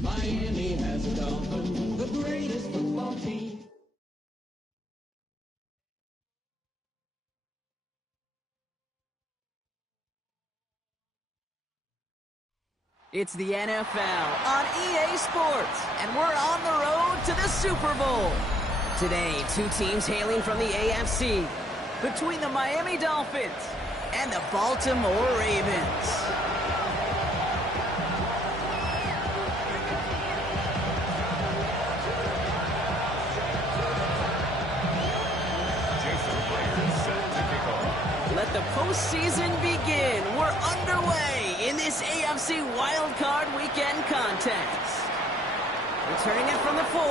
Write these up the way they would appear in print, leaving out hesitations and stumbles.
Miami has a Dolphin, the greatest football team. It's the NFL on EA Sports, and we're on the road to the Super Bowl. Today, two teams hailing from the AFC, between the Miami Dolphins and the Baltimore Ravens. Let the postseason begin. We're underway in this AFC Wildcard Weekend contest. Returning it from the 4.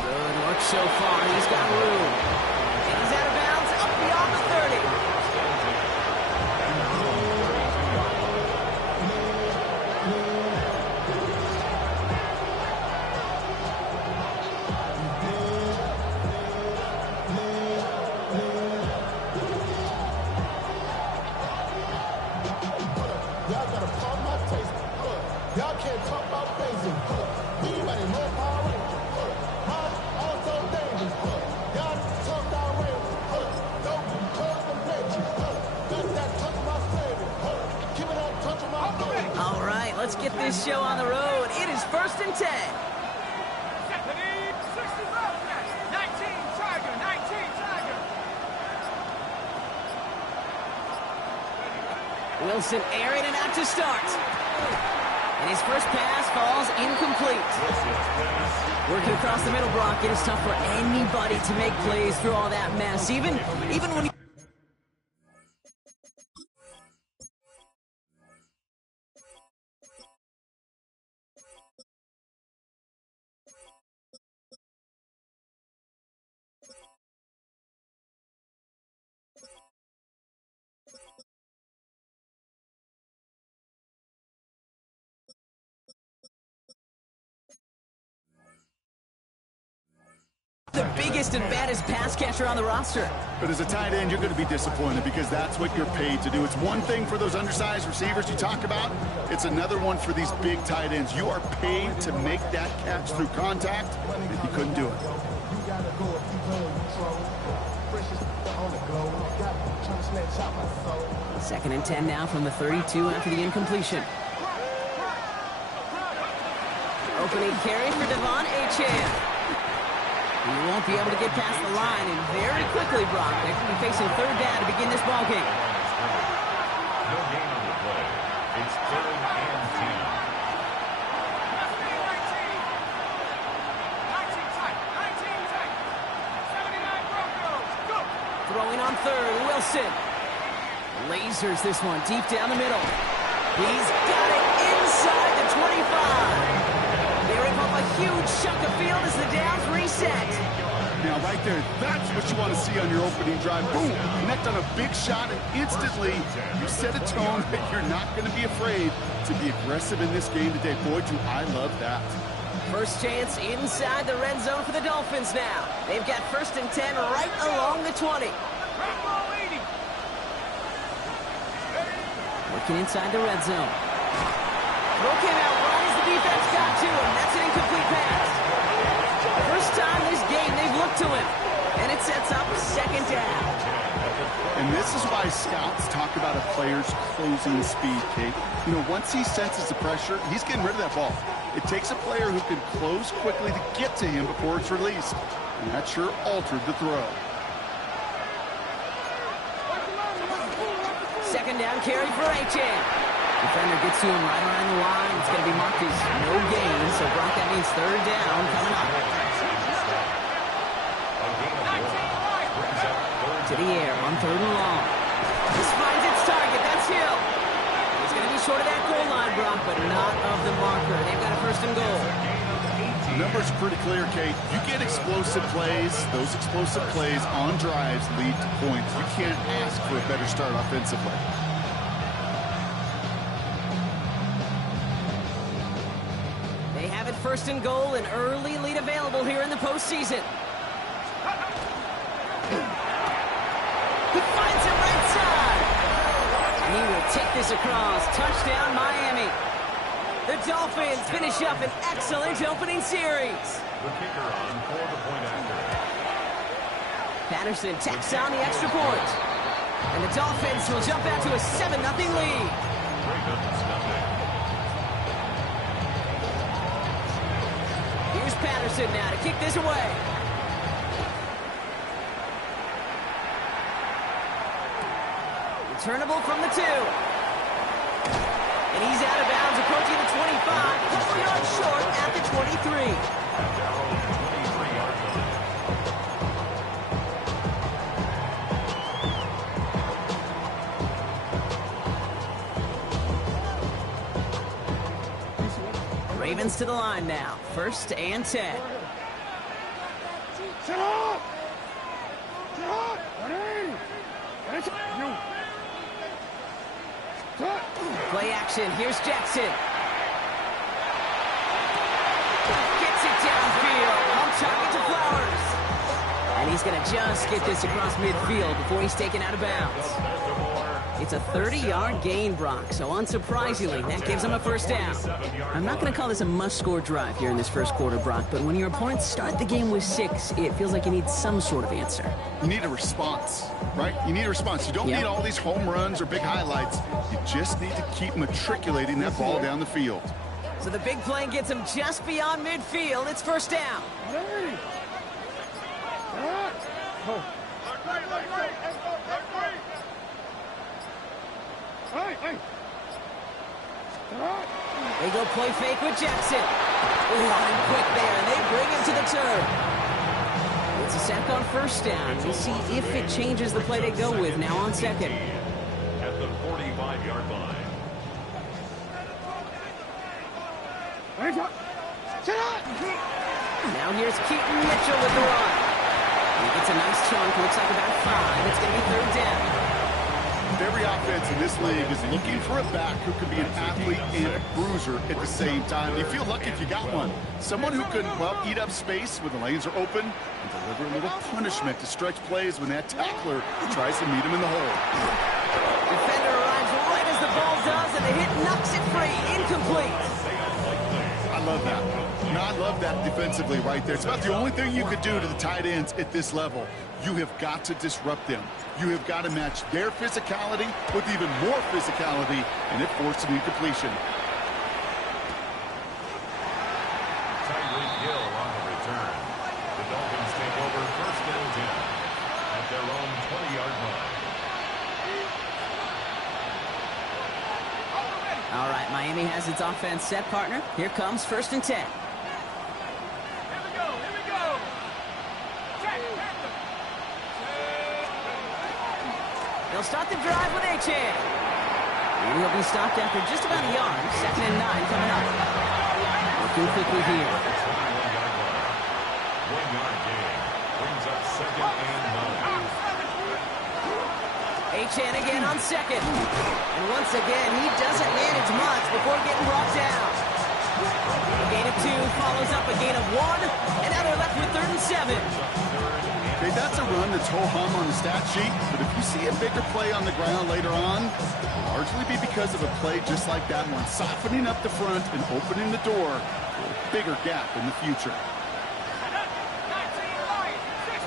Good look so far. He's got room. And he's out of bounds up beyond the 30. All right, let's get this show on the road. It is 1st and 10. 19 Tiger. Wilson airing it out to start. And his first pass falls incomplete. Working across the middle, Brock, it is tough for anybody to make plays through all that mess. Even when you... the biggest and baddest pass catcher on the roster. But as a tight end, you're going to be disappointed because that's what you're paid to do. It's one thing for those undersized receivers you talk about. It's another one for these big tight ends. You are paid to make that catch through contact, and he couldn't do it. 2nd and 10 now from the 32 after the incompletion. Opening carry for Devon Achane. He won't be able to get past the line, and very quickly, Brock, they could be facing 3rd down to begin this ball game. No gain on the play. It's 3rd and 10. Throwing on 3rd, Wilson. Lasers this one deep down the middle. He's got it inside the 25. They rip up a huge chunk of field as the downs reset. Now, right there, that's what you want to see on your opening drive. Boom! Connect on a big shot, and instantly you set a tone that you're not going to be afraid to be aggressive in this game today. Boy, do I love that. First chance inside the red zone for the Dolphins now. They've got 1st and 10 right along the 20. Working inside the red zone. Throw came out right as the defense got to him. That's an incomplete pass. First time this game they've looked to him. And it sets up 2nd down. And this is why scouts talk about a player's closing speed, Kate. You know, once he senses the pressure, he's getting rid of that ball. It takes a player who can close quickly to get to him before it's released. And that sure altered the throw. 2nd down carry for Achane. Defender gets to him right around the line. It's going to be marked as no gain. So, Brock, that means 3rd down coming up. To the air on 3rd and long. This finds its target. That's Hill. He's going to be short of that goal line, Brock, but not of the marker. They've got a 1st and goal. The numbers are pretty clear, Kate. You get explosive plays. Those explosive plays on drives lead to points. You can't ask for a better start offensively. They have it 1st and goal, an early lead available here in the postseason. He finds him right side. And he will take this across. Touchdown, Miami. The Dolphins finish up an excellent opening series. The kicker on for the point after. Patterson tacks on the extra point. And the Dolphins will jump out to a 7-0 lead. Ravens nothing. Here's Patterson now to kick this away. Returnable from the 2. And he's out of bounds, approaching the 25. A couple yards short at the 23. At their own 23-yard line. Ravens to the line now. 1st and 10. Play action. Here's Jackson. Gets it downfield. On target to Flowers. And he's going to just get this across midfield before he's taken out of bounds. It's a 30-yard gain, Brock, so unsurprisingly, that gives him a 1st down. I'm not going to call this a must-score drive here in this 1st quarter, Brock, but when your opponents start the game with 6, it feels like you need some sort of answer. You need a response, right? You need a response. You don't need all these home runs or big highlights. You just need to keep matriculating that ball down the field. So the big play gets him just beyond midfield. It's 1st down. They go play fake with Jackson. Line quick there, and they bring him to the turf. It's a sack on 1st down. We'll see if it changes the play they go with now on 2nd. At the 45-yard line. Now here's Keaton Mitchell with the run. He gets a nice chunk, looks like about 5. It's going to be 3rd down. Every offense in this league is looking for a back who can be an athlete and a bruiser at the same time. You feel lucky if you got one. Someone who can, well, eat up space when the lanes are open and deliver a little punishment to stretch plays when that tackler tries to meet him in the hole. Defender arrives right as the ball does, and the hit knocks it free. Incomplete. I love that. I love that defensively right there. It's about the only thing you could do to the tight ends at this level. You have got to disrupt them. You have got to match their physicality with even more physicality, and it forced an incompletion. Tyreek Hill on the return. The Dolphins take over 1st and 10 at their own 20-yard line. All right, Miami has its offense set, partner. Here comes 1st and 10. Here we go. Check. They'll start the drive with H.A. And he'll be stopped after just about a yard. 2nd and 9 coming up. Looking quickly here. 21-yard line. 1-yard gain. Brings up 2nd and 9. H.A. again on 2nd. And once again, he doesn't manage much before getting brought down. A gain of 2 follows up a gain of 1. And now they're left with 3rd and 7. Okay, that's a run that's ho-hum on the stat sheet, but if you see a bigger play on the ground later on, it'll largely be because of a play just like that one, softening up the front and opening the door for a bigger gap in the future.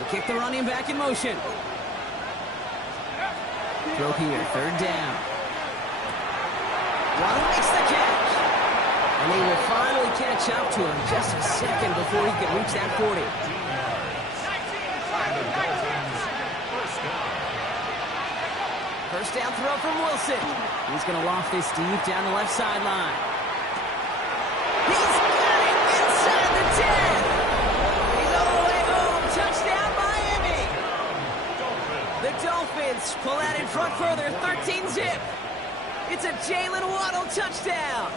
They kick the running back in motion. Throw here, 3rd down. Waddle makes the catch. And they will finally catch up to him just a second before he can reach that 40. First down throw from Wilson. He's going to loft this deep down the left sideline. He's got it inside the 10. He's all the way home. Touchdown, Miami. The The Dolphins pull out in front further, 13-zip. It's a Jalen Waddle touchdown.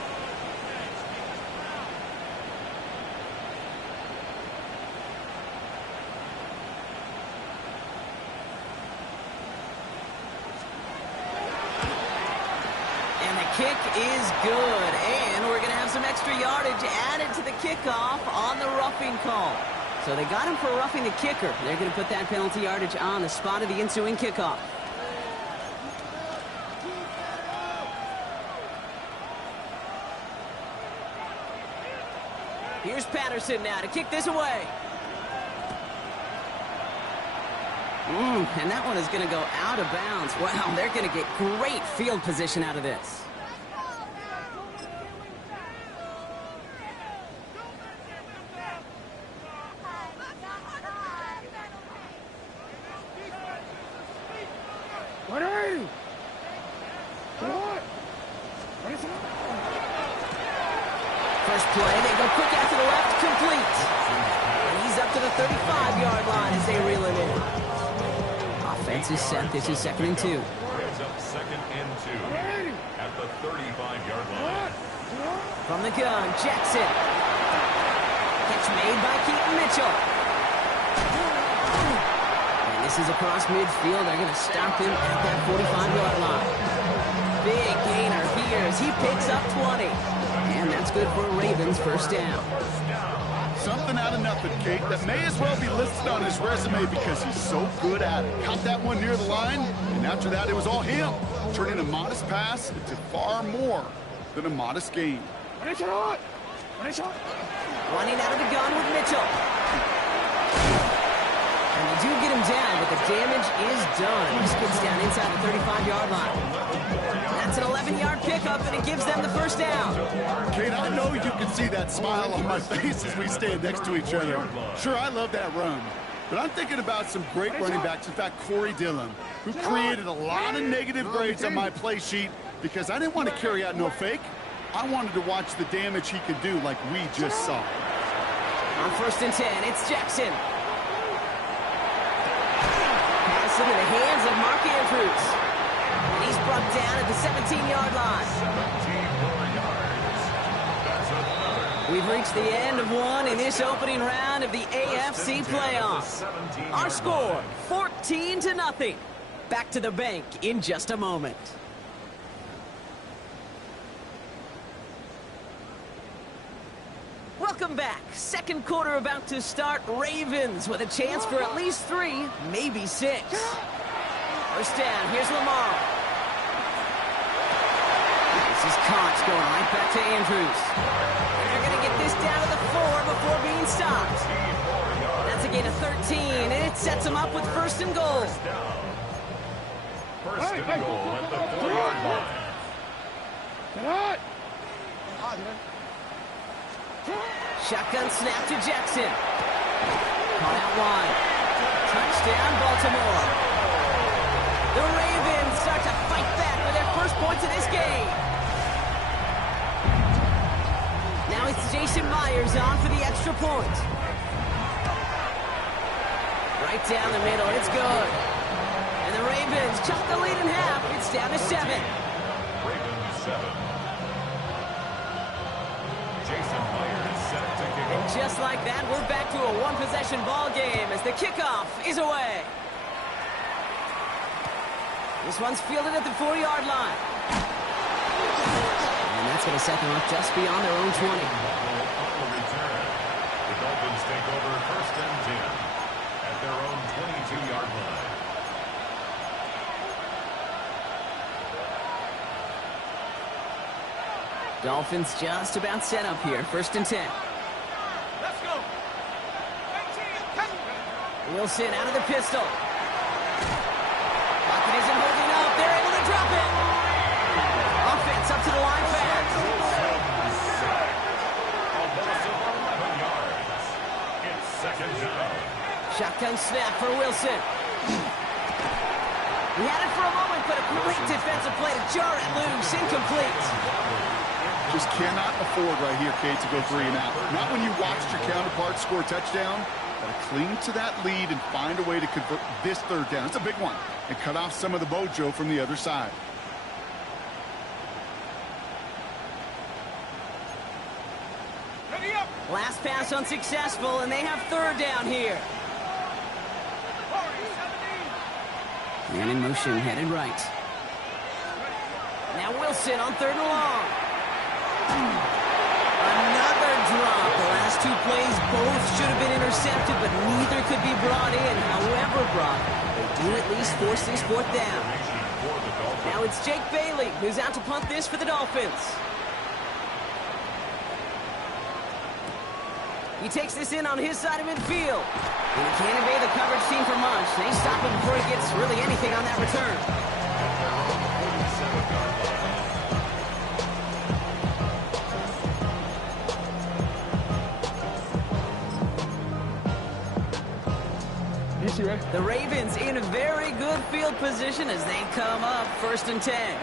And the kick is good. And we're going to have some extra yardage added to the kickoff on the roughing call. So they got him for roughing the kicker. They're going to put that penalty yardage on the spot of the ensuing kickoff. Here's Patterson now to kick this away. And that one is going to go out of bounds. Wow, they're going to get great field position out of this. First play, they go quick out to the left, complete. And he's up to the 35-yard line as they reel it in. Offense is set. This is 2nd and 2. Brings up 2nd and 2 at the 35-yard line. From the gun, Jackson. Catch made by Keaton Mitchell. And this is across midfield. They're going to stop him at that 45-yard line. Big gainer here as he picks up 20. And that's good for a Ravens first down. Something out of nothing, Kate, that may as well be listed on his resume because he's so good at it. Caught that one near the line, and after that, it was all him. Turning a modest pass into far more than a modest gain. Running out of the gun with Mitchell. And they do get him down, but the damage is done. He skids down inside the 35-yard line. That's an 11-yard pickup, and it gives them the first down. Kate, I know you can see that smile on my face as we stand next to each other. Sure, I love that run. But I'm thinking about some great running backs. In fact, Corey Dillon, who created a lot of negative grades on my play sheet because I didn't want to carry out no fake. I wanted to watch the damage he could do like we just saw. On 1st and 10, it's Jackson. Pass into the hands of Mark Andrews. And he's brought down at the 17-yard line. 17 more yards. That's another. We've reached the end of one in this opening round of the AFC playoffs. Our score, 14-0. Back to the bank in just a moment. Welcome back. Second quarter about to start. Ravens with a chance for at least 3, maybe 6. First down, here's Lamar. This is Cox going right back to Andrews. And they're going to get this down to the 4 before being stopped. That's a gain of 13, and it sets them up with 1st and goal. First and goal at the 4-yard line. Shotgun snap to Jackson. Caught out wide. Touchdown, Baltimore. The Ravens start to fight back for their first points of this game. Now it's Jason Myers on for the extra point. Right down the middle, it's good. And the Ravens cut the lead in half. It's down to 7. Ravens 7. Jason Myers set to kick And off. just like that, we're back to a one-possession ball game as the kickoff is away. This one's fielded at the 4-yard line. And that's going to set them up just beyond their own 20. On the return, the Dolphins take over 1st and 10 at their own 22-yard line. Dolphins just about set up here. 1st and 10. Let's go. 19, Wilson out of the pistol. Pocket isn't holding up. They're able to drop it. Offense up to the line fast. A loss of 11 yards. It's 2nd down. Shotgun snap for Wilson. He had it for a moment, but a great defensive play to jar it loose. Incomplete. Just cannot afford right here, Kate, to go 3 and out. Not when you watched your counterpart score a touchdown, but a cling to that lead and find a way to convert this third down. It's a big one. And cut off some of the mojo from the other side. Last pass unsuccessful, and they have third down here. And in motion, headed right. Now Wilson on third and long. Another drop. The last two plays both should have been intercepted, but neither could be brought in. However brought, they do at least force this fourth down. Now it's Jake Bailey, who's out to punt this for the Dolphins. He takes this in on his side of midfield. And he can't evade the coverage team for much. They stop him before he gets really anything on that return. The Ravens in a very good field position as they come up 1st and 10.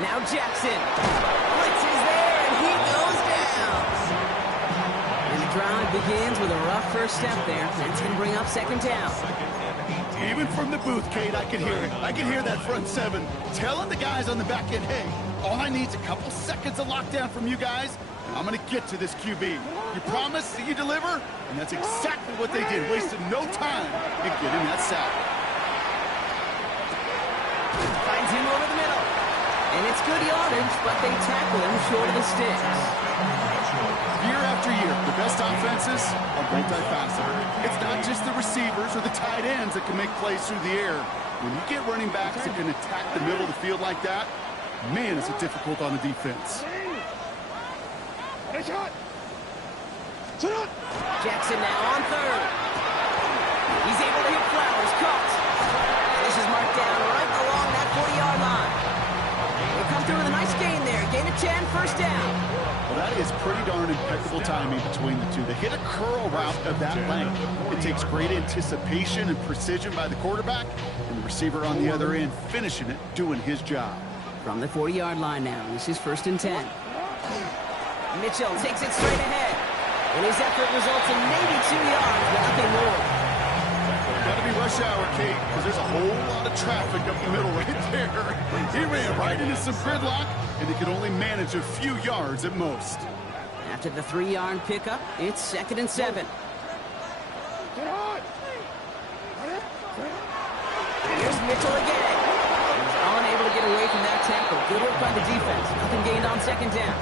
Now Jackson. Blitz is there, and he goes down. And the drive begins with a rough first step there. That's going to bring up 2nd down. Even from the booth, Kate, I can hear it. I can hear that front seven telling the guys on the back end, hey, all I need is a couple seconds of lockdown from you guys, and I'm going to get to this QB. You promise that you deliver? And that's exactly what they did, wasted no time in getting that sack. Finds him over the middle. And it's good yardage, but they tackle him short of the sticks. Year after year, the best offenses are multifaceted. It's not just the receivers or the tight ends that can make plays through the air. When you get running backs that can attack the middle of the field like that, man, is it difficult on the defense. Jackson now on third. He's able to hit Flowers, caught. And this is marked down right along that 40-yard line. They come through with a nice gain there. Gain of 10, 1st down. Well, that is pretty darn impeccable timing between the two. They hit a curl route of that length. It takes great anticipation and precision by the quarterback, and the receiver on the other end finishing it, doing his job. From the 40-yard line now, this is 1st and 10. Mitchell takes it straight ahead. And his effort results in maybe 2 yards, but nothing more. Gotta be rush hour, Kate, because there's a whole lot of traffic up the middle right there. He ran right into some gridlock, and he could only manage a few yards at most. After the 3-yard pickup, it's 2nd and 7. Here's Mitchell again. He's unable to get away from that tackle. Good work by the defense. Nothing gained on 2nd down.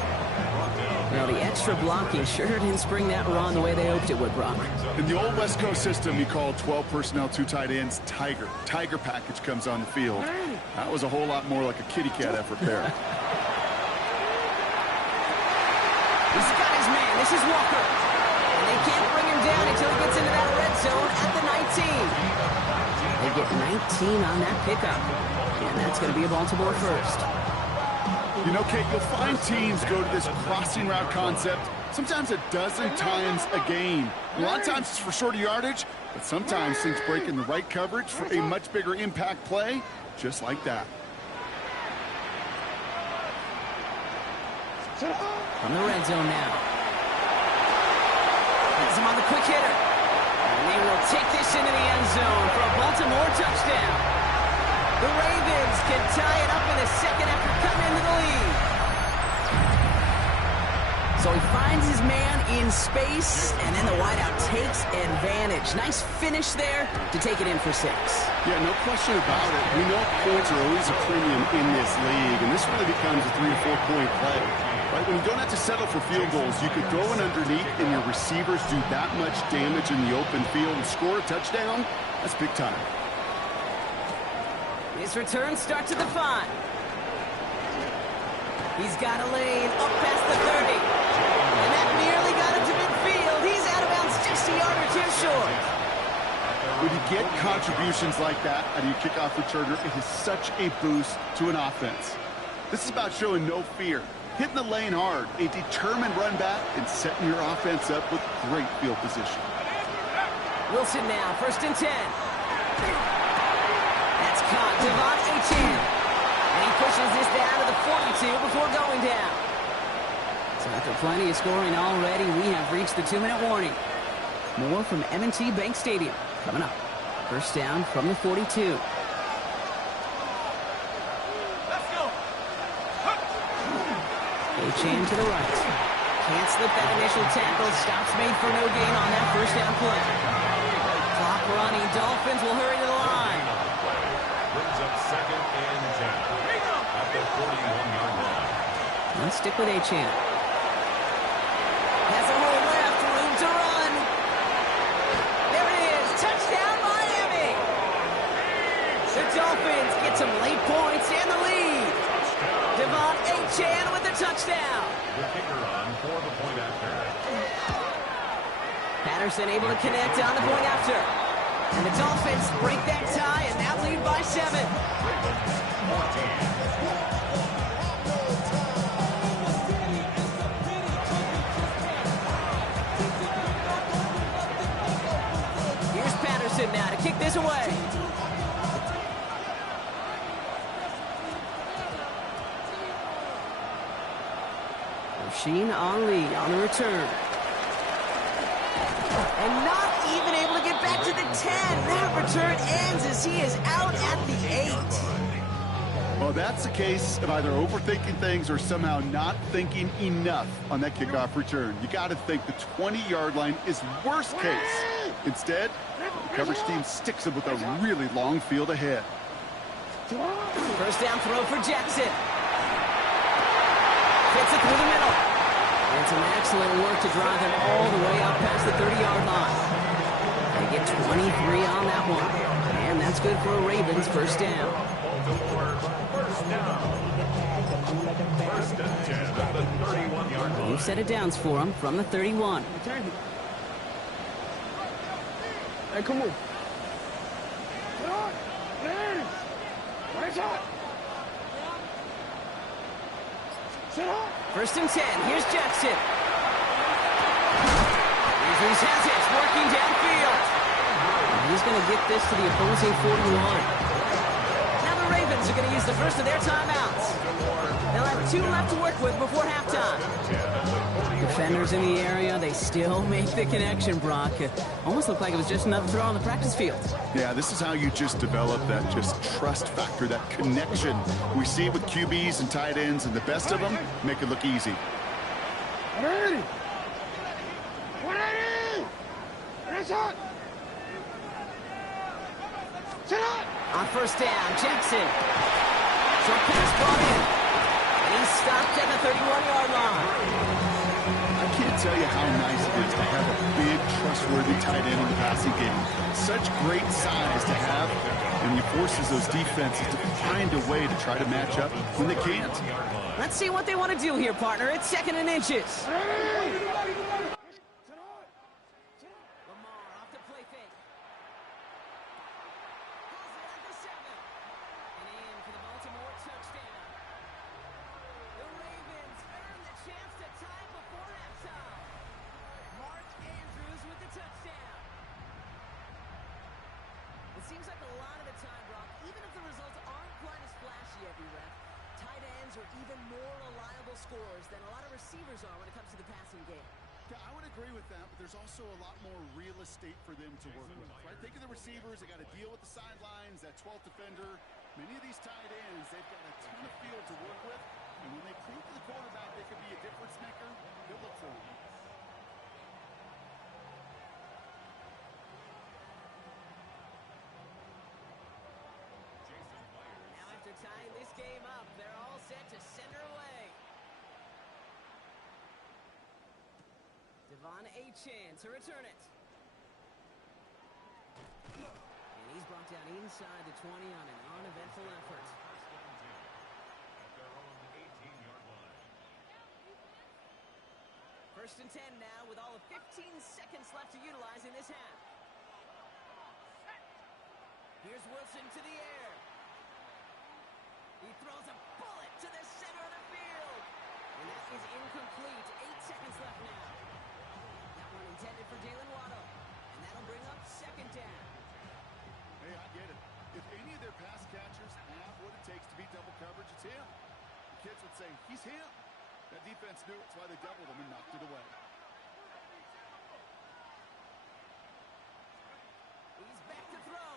Well, the extra blocking sure didn't spring that run the way they hoped it would, Brock. In the old West Coast system, you call 12 personnel, 2 tight ends, Tiger. Tiger package comes on the field. That was a whole lot more like a kitty cat effort there. He's got his man. This is Walker. And they can't bring him down until he gets into that red zone at the 19. They get 19 on that pickup. And that's going to be a Baltimore first. You know, Kate, you'll find teams go to this crossing route concept sometimes a dozen times a game. A lot of times it's for shorter yardage, but sometimes things break in the right coverage for a much bigger impact play, just like that. From the red zone now. Has him on the quick hitter. And they will take this into the end zone for a Baltimore touchdown. The Ravens can tie it up in a second after coming into the lead. So he finds his man in space, and then the wideout takes advantage. Nice finish there to take it in for 6. Yeah, no question about it. We know points are always a premium in this league, and this really becomes a 3 or 4 point play. Right? When you don't have to settle for field goals, you could throw it underneath, and your receivers do that much damage in the open field and score a touchdown. That's big time. His return starts at the 5. He's got a lane up past the 30. And that nearly got him to midfield. He's out of bounds just a yard or 2 short. When you get contributions like that out of your kickoff returner, it is such a boost to an offense. This is about showing no fear. Hitting the lane hard, a determined run back, and setting your offense up with great field position. Wilson now, 1st and 10. That's caught, Devon Achane. And he pushes this down to the 42 before going down. So after plenty of scoring already, we have reached the 2-minute warning. More from M&T Bank Stadium coming up. 1st down from the 42. Achane to the right. Can't slip that initial tackle. Stops made for no gain on that 1st down play. Clock running. Dolphins will hurry to the line. Brings up 2nd and 10 at the 41-yard line. Let's stick with Achane. Has a hole left. Room to run. There it is. Touchdown, Miami. The Dolphins get some late points and the lead. Devon Achane with the touchdown. The kicker on for the point after. Patterson able to connect on the point after. And the Dolphins break that tie and now lead by 7. Here's Patterson now to kick this away. Sheen Ali on the return. And not even able to get back to the 10. That return ends as he is out at the 8. Well, that's a case of either overthinking things or somehow not thinking enough on that kickoff return. You got to think the 20-yard line is worst case. Instead, the coverage team sticks him with a really long field ahead. 1st down throw for Jackson. Gets it through the middle. And some excellent work to drive him all the way out past the 30-yard line. They get 23 on that one. And that's good for a Ravens 1st down. First and 10 at the 31-yard line. New set of downs for him from the 31. Hey, come on. First and 10. Here's Jackson. Andrews has it. Working downfield. And he's going to get this to the opposing 41. Now the Ravens are going to use the first of their timeouts. They'll have 2 left to work with before halftime. Defenders in the area, they still make the connection, Brock. It almost looked like it was just another throw on the practice field. Yeah, this is how you just develop that just trust factor, that connection. We see it with QBs and tight ends, and the best of them make it look easy. On 1st down, Jackson. Short pass brought in. And he's stopped at the 31-yard line. I can't tell you how nice it is to have a big, trustworthy tight end in the passing game. Such great size to have, and he forces those defenses to find a way to try to match up when they can't. Let's see what they want to do here, partner. It's 2nd and inches. Lamar off the play fake. Pulls it at the 7. And in for the Baltimore touchdown. The Ravens earn the chance to tie before halftime. Mark Andrews with the touchdown. It seems like a lot of the time, Brock, even if the results aren't quite as flashy every rep, tight ends are even more reliable scorers than a lot of receivers are when it comes to the passing game. Yeah, I would agree with that, but there's also a lot more real estate for them to work with, right? Think of the receivers, they got to deal with the sidelines, that 12th defender. Many of these tight ends, they've got a ton of field to work with, and when they prove to the quarterback they can be a difference maker, they'll look for them. Now after tying this game up, they're all set to send her away. Devon Achane to return it. And he's brought down inside the 20 on an uneventful effort. At their own 18-yard line. 1st and 10 now with all of 15 seconds left to utilize in this half. Here's Wilson to the air. He throws a bullet to the center of the field. And is incomplete. 8 seconds left now. That one intended for Jalen Waddle. And that'll bring up second down. Hey, I get it. If any of their pass catchers have what it takes to beat double coverage, it's him. The kids would say, he's him. That defense knew it. That's why they doubled him and knocked it away. He's back to throw.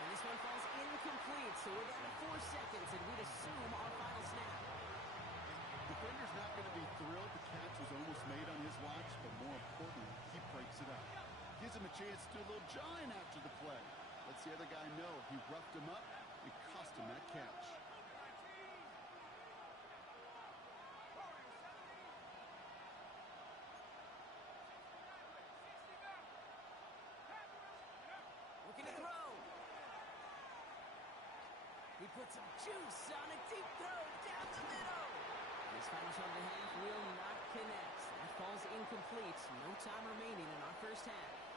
And this one falls incomplete, so we're down to 4 seconds, and we'd assume our final snap. Defender's not going to be thrilled the catch was almost made on his watch, but more importantly, he breaks it up. Gives him a chance to do a little jawing after the play. Lets the other guy know he roughed him up. It cost him that catch. Looking to throw. He puts some juice on a deep throw down the middle. His final shot of the half will not connect. That falls incomplete. No time remaining in our first half.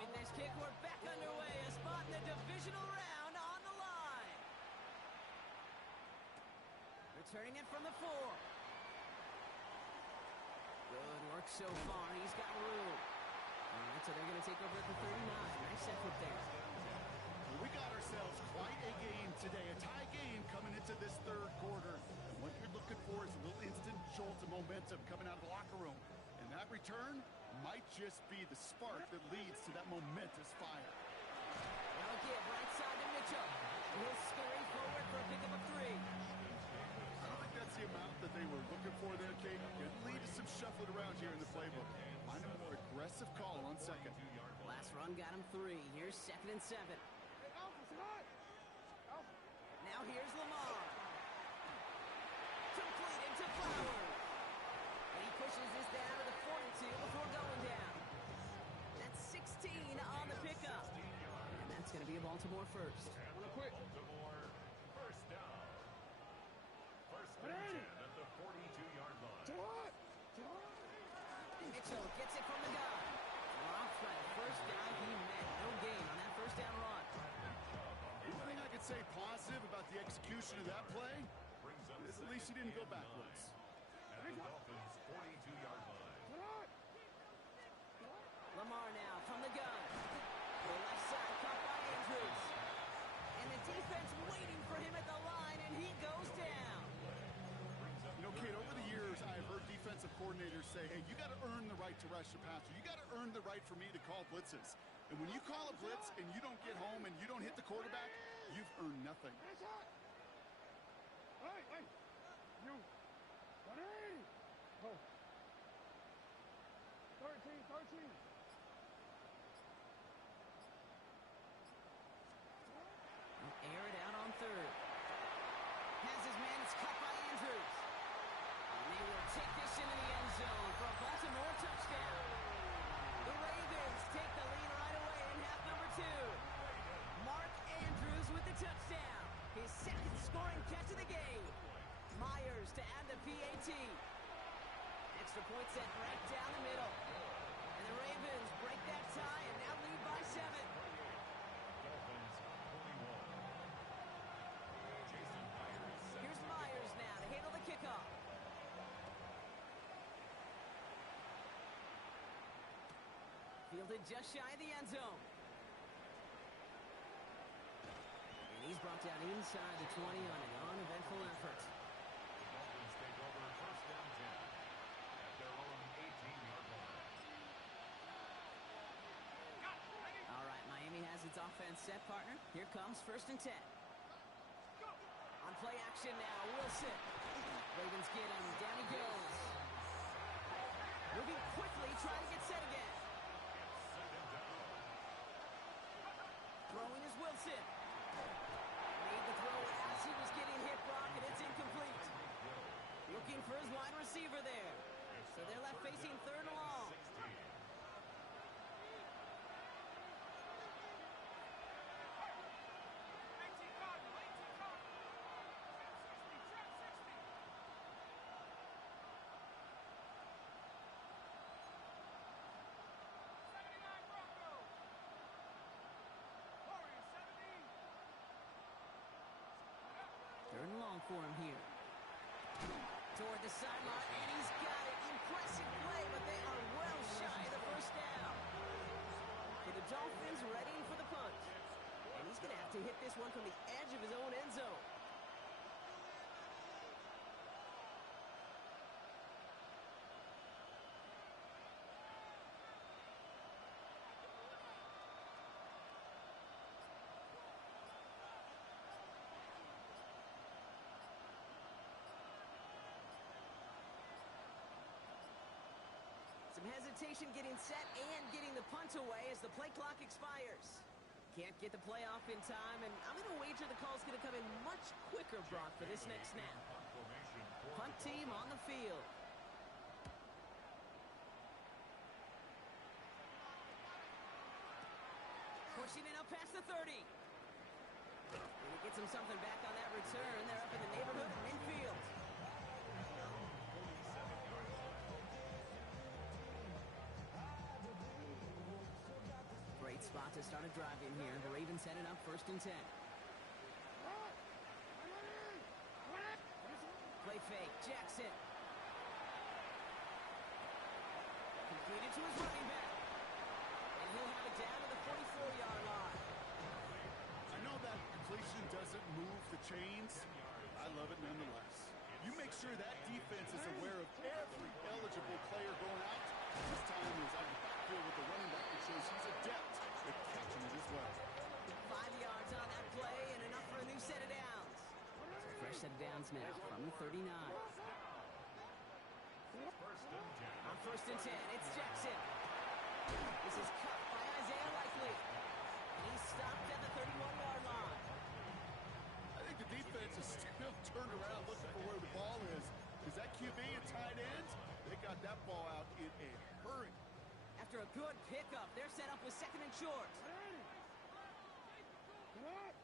With this kick, we're back underway. A spot in the divisional round on the line. Returning it from the 4. Good work so far. He's got room. All right, so they're going to take over at the 39. Nice effort there. We got ourselves quite a game today. A tie game coming into this third quarter. And what you're looking for is a little instant jolt of momentum coming out of the locker room. And that return might just be the spark that leads to that momentous fire. Now give right side to Mitchell. He'll scurry forward for a pickup of 3. I don't think that's the amount that they were looking for there, Kate. Could lead to some shuffling around here in the playbook. Find a more aggressive call on second. Last run got him 3. Here's 2nd and 7. Now here's Lamar. Completed to Flowers. And he pushes this down to the 42 before going down. That's 16 on the pickup. And that's going to be a Baltimore first. Baltimore first down. First and 10 at the 42-yard line. Mitchell gets it from the gun. Drops by the first down he met. No gain on that first down run. One thing I could say positive about the execution of that play is at least he didn't go backwards. At the Dolphins' 42-yard line. Lamar now from the gun. The left side caught by Andrews. And the defense waiting for him at the line, and he goes down. You know, Kate, over the years, I've heard defensive coordinators say, hey, you got to earn the right to rush the passer. You got to earn the right for me to call blitzes. And when you call a blitz and you don't get home and you don't hit the quarterback, you've earned nothing. Hey, you. 13. Air it out on 3rd. Has his man, it's cut by Andrews. And they will take this into the end zone for a Baltimore touchdown. The Ravens take the lead right away in half number 2. Mark Andrews with the touchdown. His 2nd scoring catch of the game. Myers to add the PAT. Extra point set right down the middle. And the Ravens break that tie and now lead by 7. Dolphins 21. Jason Myers. Here's Myers now to handle the kickoff. Fielded just shy of the end zone. And he's brought down inside the 20 on an uneventful effort. The Dolphins take over first down 10 at their own 18-yard line. All right, Miami has its offense set, partner. Here comes 1st and 10. On play action now, Wilson. Ravens get him. Down he goes. Moving quickly, trying to get set again. Throwing is Wilson. Made the throw as he was getting hit, Brock, and it's incomplete. Looking for his wide receiver there. So they're left facing 3rd and long. toward the sideline, and he's got it. Impressive play, but they are well shy of the first down. For the Dolphins, ready for the punt. And he's going to have to hit this one from the edge of his own end zone. Some hesitation getting set and getting the punt away as the play clock expires. Can't get the play off in time, and I'm going to wager the call's going to come in much quicker, Brock, for this next snap. Punt team on the field. Pushing it up past the 30. And he gets him something back on that return. They're up in the neighborhood of midfield. Great spot to start a drive in here. The Ravens headed up 1st and 10. Play fake. Jackson. Completed to his running back. And he'll have it down to the 44-yard line. I know that completion doesn't move the chains. I love it nonetheless. You make sure that defense is aware of every eligible player going out. This time is out of the backfield with the running back that shows he's adept at catching it as well. 5 yards on that play and enough for a new set of downs. So fresh set of downs now from the 39. On 1st and 10, it's Jackson. This is cut by Isaiah Likely. And he's stopped at the 31-yard line. I think the defense is still turned around looking for where the ball is. Is that QB and tight ends? They got that ball out in a hurry. After a good pickup, they're set up with 2nd and short. Go ahead.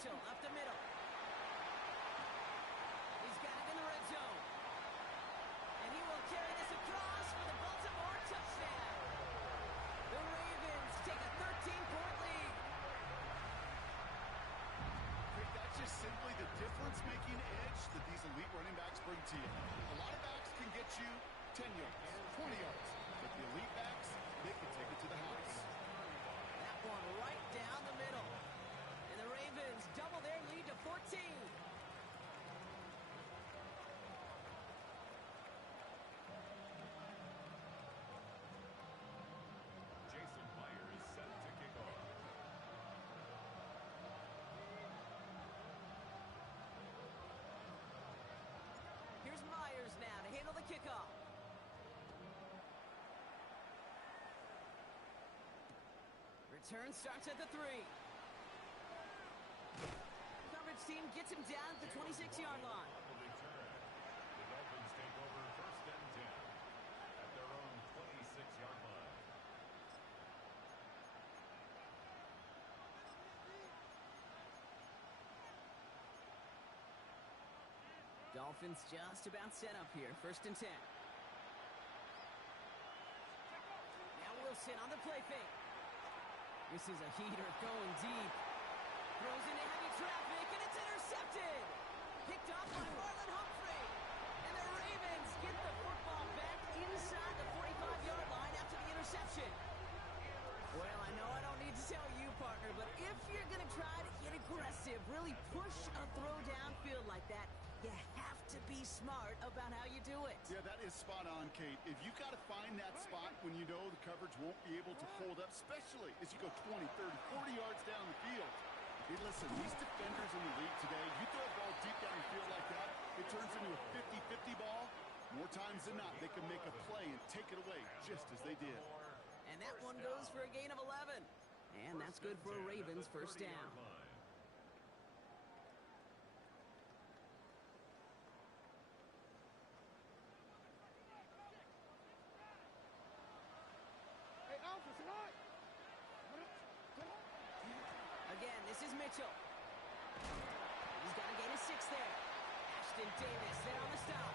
Mitchell up the middle. He's got it in the red zone. And he will carry this across for the Baltimore touchdown. The Ravens take a 13-point lead. That's just simply the difference-making edge that these elite running backs bring to you. A lot of backs can get you 10 yards, 20 yards. But the elite backs, they can take it to the house. That one right down the middle. And the Ravens double their lead to 14. Jason Myers is set to kick off. Here's Myers now to handle the kickoff. Return starts at the 3. Coverage team gets him down at the 26-yard line. On the return, the Dolphins take over 1st and 10 at their own 26-yard line. Dolphins just about set up here. 1st and 10. Now Wilson on the play fake. This is a heater going deep. Throws into heavy traffic, and it's intercepted. Picked off by Marlon Humphrey. And the Ravens get the football back inside the 45-yard line after the interception. Well, I know I don't need to tell you, partner, but if you're going to try to get aggressive, really push a throw downfield like that, you have to be smart about how you do it. Yeah, that is spot on, Kate. If you got to find that spot when you know the coverage won't be able to hold up, especially as you go 20, 30, 40 yards down the field. Hey, listen, these defenders in the league today, you throw a ball deep down the field like that, it turns into a 50-50 ball. More times than not, they can make a play and take it away just as they did. And that one goes for a gain of 11. And that's good for a Ravens first down. Hey, Alpha, tonight. Again, this is Mitchell. He's got a gain of 6 there. Ashton Davis there on the stop.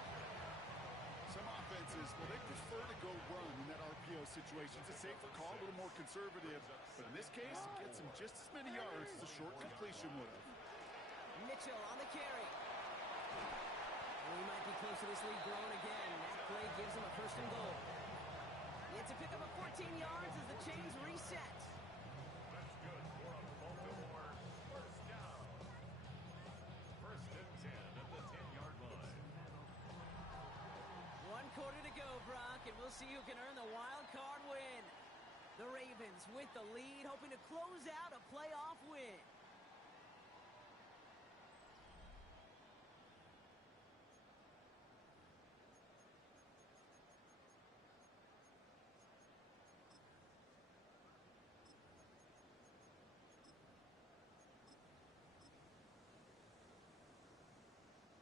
Some offenses, well, they prefer to go run in that RPO situation. It's a safer call, a little more conservative. But in this case, it gets him just as many yards as a short completion would have. Mitchell on the carry. We might be close to this lead growing again. That play gives him a first and goal. It's a pickup of 14 yards as the chains reset. That's good for a Baltimore first down. First and 10 at the 10-yard line. 1 quarter to go, Brock, and we'll see who can earn the wild card win. The Ravens with the lead, hoping to close out a playoff win.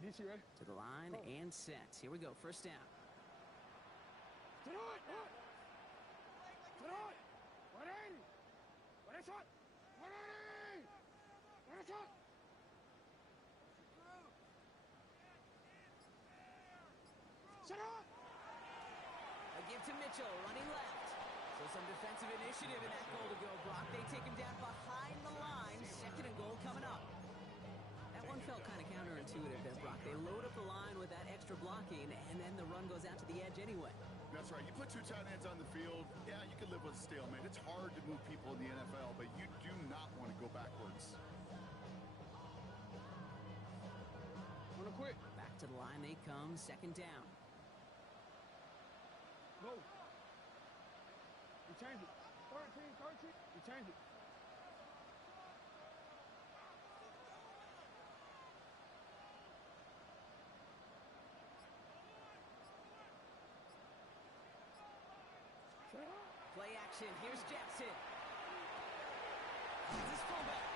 DC, ready? To the line and set. Here we go, first down. Sit on! Sit on! 180! What is it? 180! What is it? Sit on! A give to Mitchell, running left. So some defensive initiative in that goal to go, Brock. They take him down behind the line. Second and goal coming up. That one felt kind of counterintuitive there, Brock. They load up the line with that extra blocking, and then the run goes out to the edge anyway. That's right. You put 2 tight ends on the field, yeah, you can live with a stalemate. It's hard to move people in the NFL, but you do not want to go backwards. Wanna quit? Back to the line they come, second down. Go. You change it. 13. You change it. Play action. Here's Jackson. This is fullback.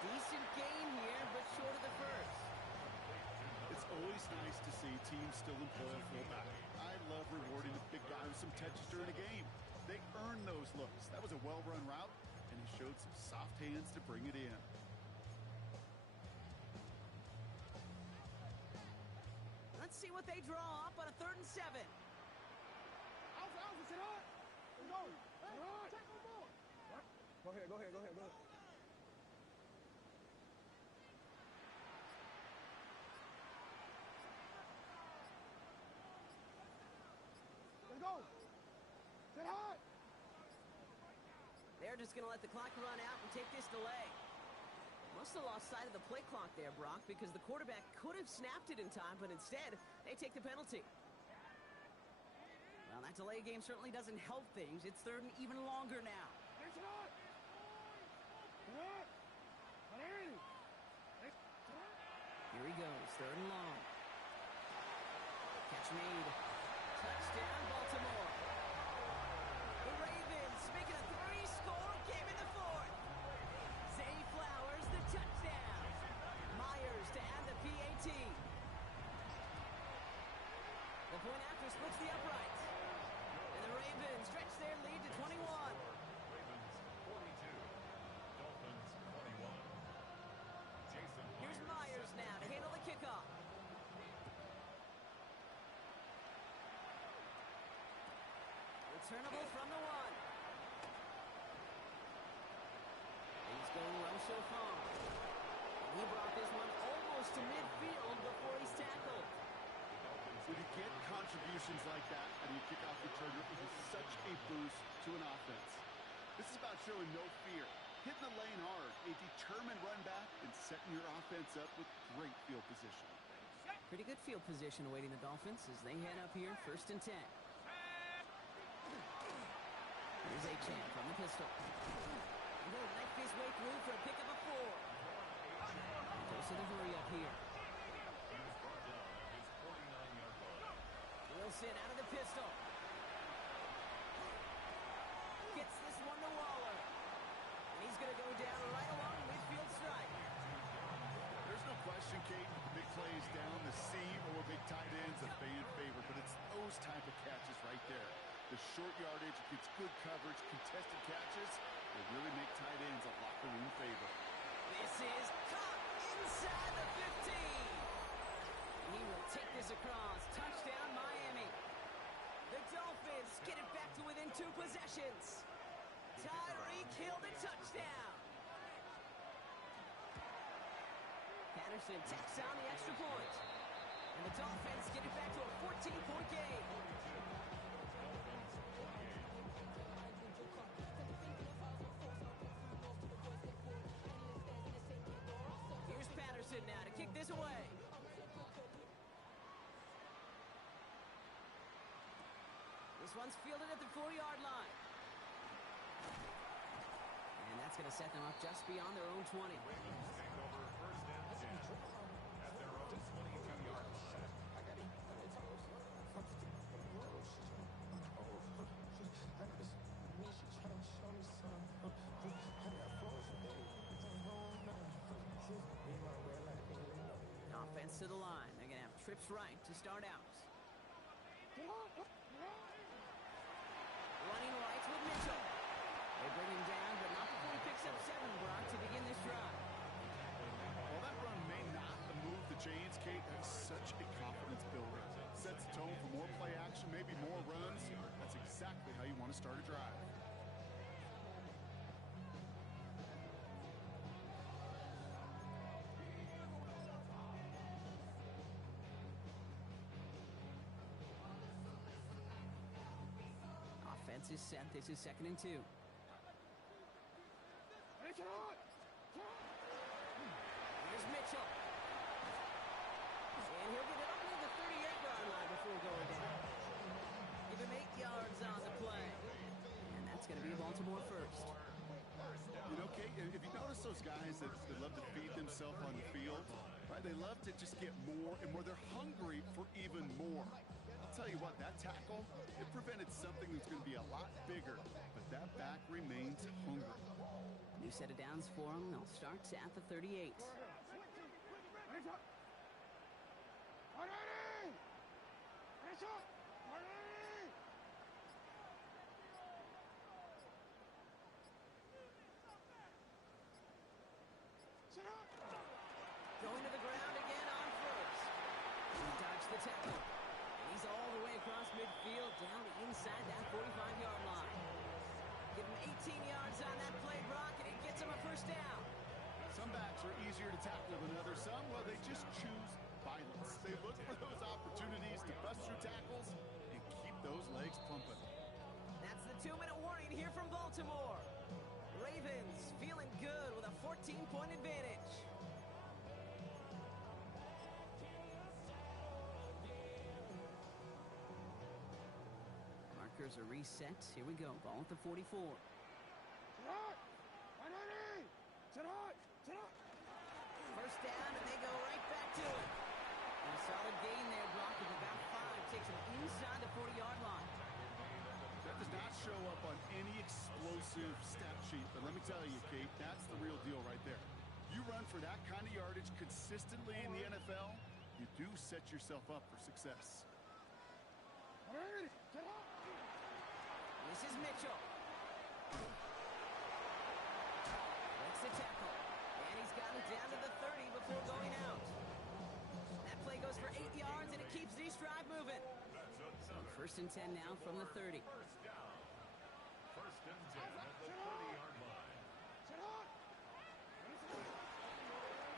Decent gain here, but short of the first. It's always nice to see teams still employ a fullback. I love rewarding a big guy with some touches during a game. They earn those looks. That was a well-run route, and he showed some soft hands to bring it in. Let's see what they draw up on a 3rd and 7. Alpha, sit on! Let's go! Hey, take on board! Go ahead. Let's go! Sit high! They're just going to let the clock run out and take this delay. Must have lost sight of the play clock there, Brock, because the quarterback could have snapped it in time, but instead, they take the penalty. Well, that delay game certainly doesn't help things. It's 3rd and even longer now. Here he goes, 3rd and long. Catch made. Touchdown, Baltimore. The Ravens making a 3-score game in the 4th. Zay Flowers, the touchdown. Myers to add the PAT. The point after splits the uprights. And the Ravens stretch their lead to 21. Ravens 42. Dolphins 21. Jason Myers. Here's Myers now to handle the kickoff. Returnable from the 1. He's going well so far. He brought this one almost to midfield before he's tackled. When you get contributions like that out of your kickoff returner, it is such a boost to an offense. This is about showing no fear, hitting the lane hard, a determined run back, and setting your offense up with great field position. Pretty good field position awaiting the Dolphins as they head up here, 1st and 10. Here's A-Chan from the pistol. He'll knife his way through for a pickup of 4. Goes to the hurry up here. Wilson out of the pistol. Gets this one to Waller. And he's going to go down right along midfield strike. There's no question, Kate, the big plays down the seam or big tight ends a fan favorite, but it's those type of catches right there. The short yardage, gets good coverage, contested catches, they really make tight ends a locker room favorite. This is caught inside the 15. He will take this across. Touchdown, Miami. Patterson tacks on the extra point. And the Dolphins get it back to a 14-point game. Here's Patterson now to kick this away. This one's fielded at the 4-yard line. And that's going to set them up just beyond their own 20. Ravens take over first and 10 at their own 22-yard line. Offense to the line. They're going to have trips right to start out. Running right with Mitchell. They bring him down, but not before he picks up 7, Brock, to begin this drive. Well, that run may not move the chains, Kate. That's such a confidence builder. Sets the tone for more play action, maybe more runs. That's exactly how you want to start a drive. Offense is set. This is 2nd and 2. Here's Mitchell. And he'll get it up near the 38-yard line before going down. Give him 8 yards on the play. And that's going to be Baltimore first. You know, Kate, if you notice those guys that love to feed themselves on the field, right? They love to just get more and more. They're hungry for even more. I'll tell you what, that tackle, it prevented something that's going to be a lot bigger, but that back remains hungry. New set of downs for him. They'll start at the 38. Going to the ground again on first. He dodged the tackle. And he's all the way across midfield down inside that 45-yard line. Give him 18 yards on that play, Brock, and it gets him a first down. Some backs are easier to tackle than others. Some, well, they just choose violence. They look for those opportunities to bust through tackles and keep those legs pumping. That's the 2-minute warning here from Baltimore. Ravens feeling good with a 14-point advantage. Markers are reset. Here we go. Ball at the 44. First down, and they go right back to it. And a solid gain there, Brock, of about 5. Takes him inside the 40-yard line. That does not show up on any explosive stat sheet, but let me tell you, Kate, that's the real deal right there. You run for that kind of yardage consistently in the NFL, you do set yourself up for success. This is Mitchell. Breaks the tackle. And he's got it down to the 30 before going out. That play goes for 8 yards, and it keeps this drive moving. So 1st and 10 now from the 30. First down. 1st and 10 at the 30-yard line.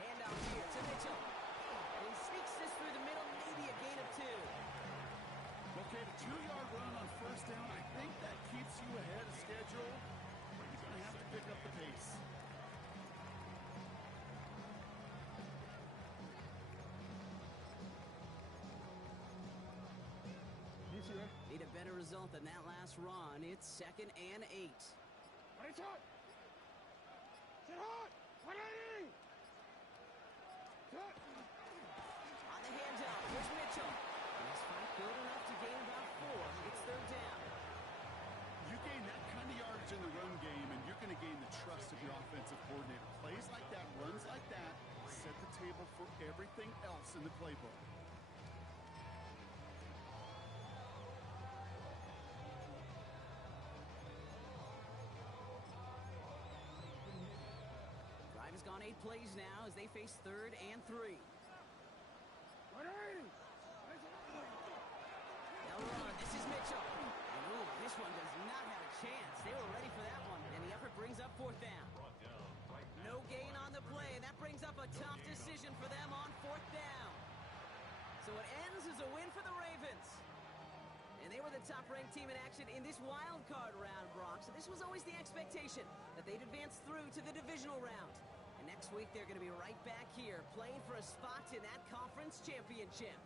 Handoff here to Mitchell. And he sneaks this through the middle, maybe a gain of 2. Okay, the 2-yard run on 1st down, I think that keeps you ahead of schedule, but you're going to have to pick up the pace. Need a better result than that last run. It's 2nd and 8. On the handout, here's Mitchell. This fight good enough to gain about 4. It's 3rd down. You gain that kind of yardage in the run game, and you're going to gain the trust of your offensive coordinator. Plays like that, runs like that, set the table for everything else in the playbook. Drive has gone 8 plays now as they face 3rd and 3. They'll run. This is Mitchell. And ooh, this one does not have a chance. They were ready for that one, and the effort brings up 4th down. No gain on the play, and that brings up a tough decision for them They were the top-ranked team in action in this wild card round, Brock, so this was always the expectation that they'd advance through to the divisional round. And next week, they're going to be right back here playing for a spot in that conference championship.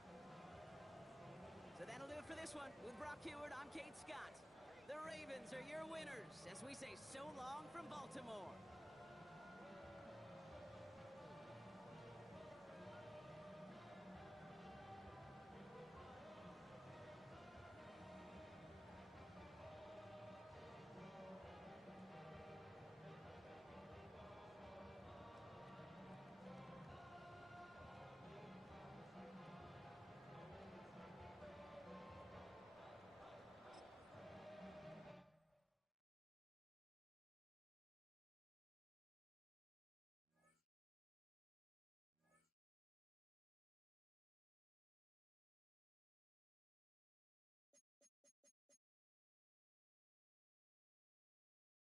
So that'll do it for this one. With Brock Heward, I'm Kate Scott. The Ravens are your winners as we say so long from Baltimore.